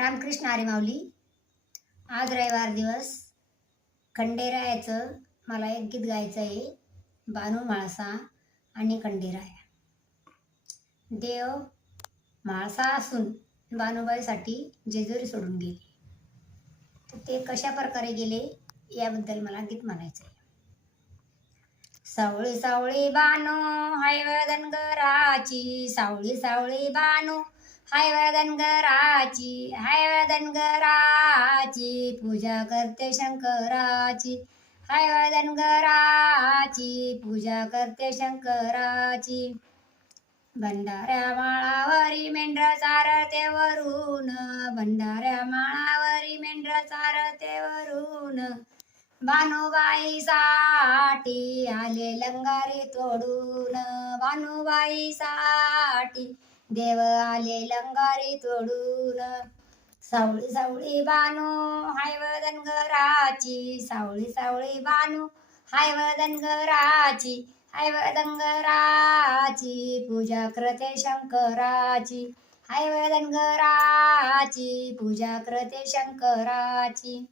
रामकृष्ण हरी माऊली. आज रविवार दिवस. खंडेरायाचं मला एक गीत गायचं आहे. बानू म्हाळसा आणि खंडेराया. देव म्हाळसा असून बानूबाईसाठी जेजुरी सोडून गेले. तर ते कशा प्रकारे गेले याबद्दल मला गीत म्हणायचं आहे. सावळी सावळी बानू हाय धनगराची, सावळी सावळी बानू हाय धनगराची, हाय धनगराची पूजा करते शंकराची, हाय धनगराची पूजा करते शंकराची. भंडाऱ्या माळावरी मेंढ्र चारते वरून, भंडाऱ्या माळावरी मेंढ्र चारते वरून, बानूबाई साठी आले लंगारी तोडून, बानूबाई साठी देव आले लंगारी तोडून. सावळी सावळी बानू हाय धनगराची, सावळी सावळी बानू हाय धनगराची, हाय धनगराची पूजा करते शंकराची, हाय धनगराची पूजा करते शंकराची.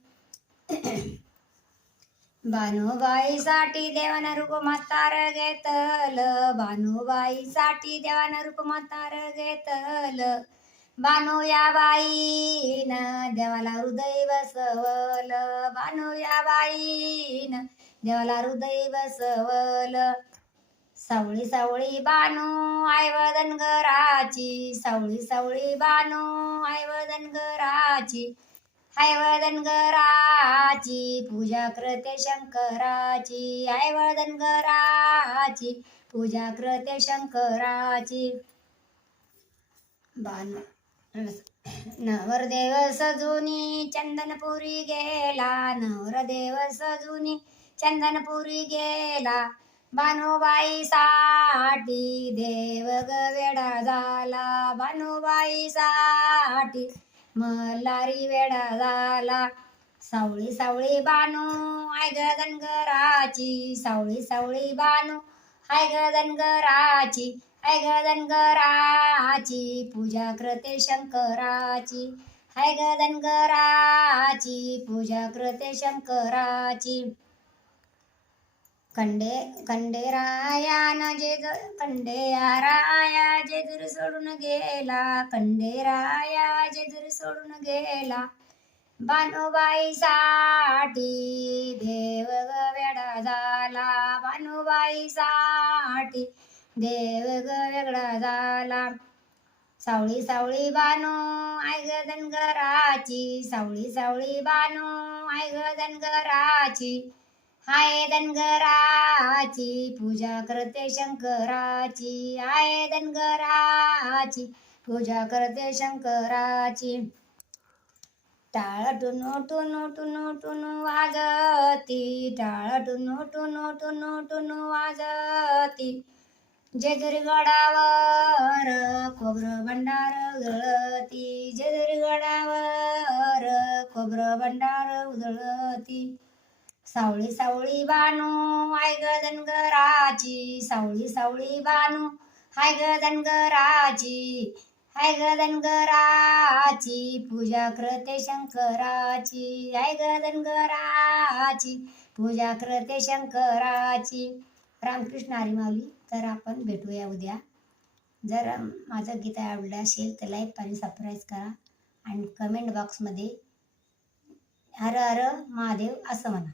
बानूबाईसाठी देवानं रूप म्हातार घेतलं, बानूबाईसाठी देवानं रूप म्हातार घेतलं. बानू या बाईनं देवाला हृदय बसवलं, बानू या बाईनं देवाला हृदय बसवलं. सावळी सावळी बानू हाय धनगराची, सावळी सावळी बानू हाय धनगराची, हाय धनगराची पूजा करते शंकराची, हाय धनगराची पूजा करते शंकराची. बानू नवरदेव सजूनी चंदनपुरी गेला, नवरदेव सजूनी चंदनपुरी गेला. बानूबाई साठी देव ग वेडा झाला, बानूबाई साठी मल्हारी वेडा झाला. सावळी सावळी बानू हाय धनगराची, सावळी सावळी बानू हाय धनगराची, हाय धनगराची पूजा करते शंकराची, हाय धनगराची पूजा करते शंकराची. खंडेरायानं खंडेराया जेजुरी सोडून गेला, खंडेराया जेजुरी सोडून गेला. बानूबाई साठी देव ग वेडा झाला, बानूबाई साठी देव ग वेगळा झाला. सावळी सावळी बानू हाय धनगराची, सावळी सावळी बानू हाय धनगराची, हाय धनगराची पूजा करते शंकराची, हाय धनगराची पूजा करते शंकराची. टाळ टुनू टुनू टुनू टुनू वाजती, टाळ टुनू टुनू टुनू टुनू वाजती. जेजुरी गडावर खोबरं भंडार उधळती, जेजुरी गडावर खोबरं भंडार उधळती. सावळी सावळी बानू हाय धनगराची, सावळी सावळी बानू हाय धनगराची, हाय धनगराची पूजा करते शंकराची, हाय धनगराची पूजा करते शंकराची. रामकृष्ण हरी माऊली. तर आपण भेटूया उद्या. जर माझं गीत आवडलं असेल तर लाईक आणि सबस्क्राईब करा आणि कमेंट बॉक्समध्ये हर हर महादेव असं म्हणा.